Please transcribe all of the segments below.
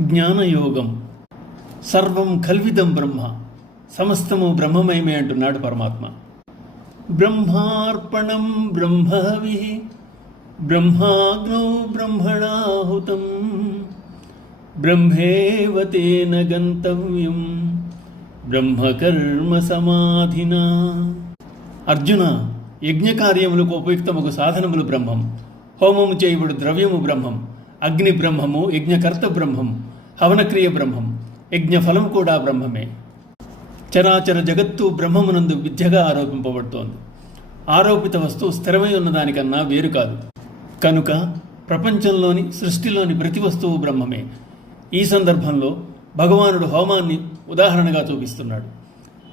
జ్ఞానయోగం. సర్వం కల్విదం బ్రహ్మ, సమస్తము బ్రహ్మమయమే అంటున్నాడు పరమాత్మ. బ్రహ్మార్పణం బ్రహ్మహవి, బ్రహ్మాగ్నౌ బ్రహ్మణాహుతం, బ్రహ్మేవ తేన గంతవ్యం బ్రహ్మకర్మ సమాధినా. అర్జున, యజ్ఞకార్యములకు ఉపయుక్తముకు సాధనములు బ్రహ్మం, హోమము చేయబడు ద్రవ్యము బ్రహ్మం, అగ్ని బ్రహ్మము, యజ్ఞకర్త బ్రహ్మం, హవనక్రియ బ్రహ్మం, యజ్ఞఫలము కూడా బ్రహ్మమే. చరాచర జగత్తు బ్రహ్మమునందు విద్యగా ఆరోపింపబడుతోంది. ఆరోపిత వస్తువు స్థిరమై ఉన్నదానికన్నా వేరు కాదు. కనుక ప్రపంచంలోని, సృష్టిలోని ప్రతి వస్తువు బ్రహ్మమే. ఈ సందర్భంలో భగవానుడు హోమాన్ని ఉదాహరణగా చూపిస్తున్నాడు.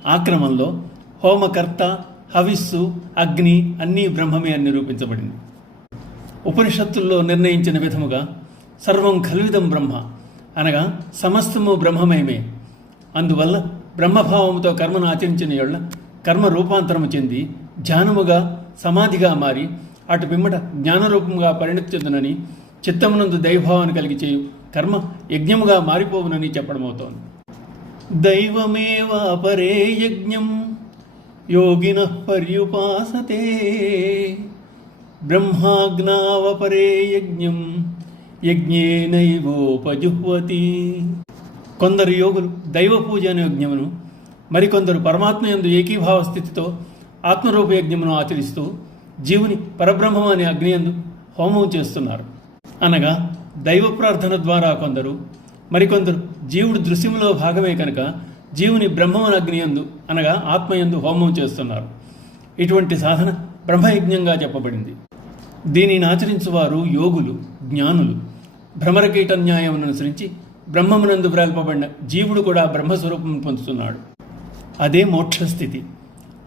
ఆ క్రమంలో హోమకర్త, హవిస్సు, అగ్ని అన్నీ బ్రహ్మమే అని నిరూపించబడింది. ఉపనిషత్తుల్లో నిర్ణయించిన విధముగా సర్వం ఖల్విదం బ్రహ్మ అనగా సమస్తము బ్రహ్మమయమే. అందువల్ల బ్రహ్మభావముతో కర్మను ఆచరించిన యెడల కర్మ రూపాంతరము చెంది ధ్యానముగా, సమాధిగా మారి అటు పిమ్మట జ్ఞానరూపముగా పరిణతి చెందునని, చిత్తమునందు దైవభావాన్ని కలిగి చేయు కర్మ యజ్ఞముగా మారిపోవునని చెప్పడమవుతోంది. దైవమేవ అపరే యజ్ఞం యోగినః పర్యుపాసతే, బ్రహ్మాగ్నావపరే యజ్ఞం యజ్ఞేనైవోపజుహ్వతి. కొందరు యోగులు దైవ పూజ అనే యజ్ఞమును, మరికొందరు పరమాత్మ యందు ఏకీభావ స్థితితో ఆత్మరూప యజ్ఞమును ఆచరిస్తూ జీవుని పరబ్రహ్మం అనే అగ్నియందు హోమం చేస్తున్నారు. అనగా దైవ ప్రార్థన ద్వారా కొందరు, మరికొందరు జీవుడు దృశ్యములో భాగమే కనుక జీవుని బ్రహ్మమన అగ్నియందు అనగా ఆత్మయందు హోమం చేస్తున్నారు. ఇటువంటి సాధన బ్రహ్మయజ్ఞంగా చెప్పబడింది. దీనిని ఆచరించువారు యోగులు, జ్ఞానులు. భ్రమరకీట న్యాయమును అనుసరించి బ్రహ్మమునందు వ్రాల్పబడిన జీవుడు కూడా బ్రహ్మస్వరూపం పొందుతున్నాడు. అదే మోక్షస్థితి.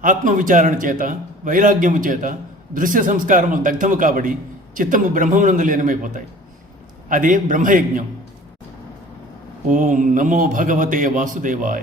ఆత్మవిచారణ చేత, వైరాగ్యము చేత దృశ్య సంస్కారము దగ్ధము కాబడి చిత్తము బ్రహ్మమునందు లీనమైపోతాయి. అదే బ్రహ్మయజ్ఞం. ఓం నమో భగవతే వాసుదేవాయ.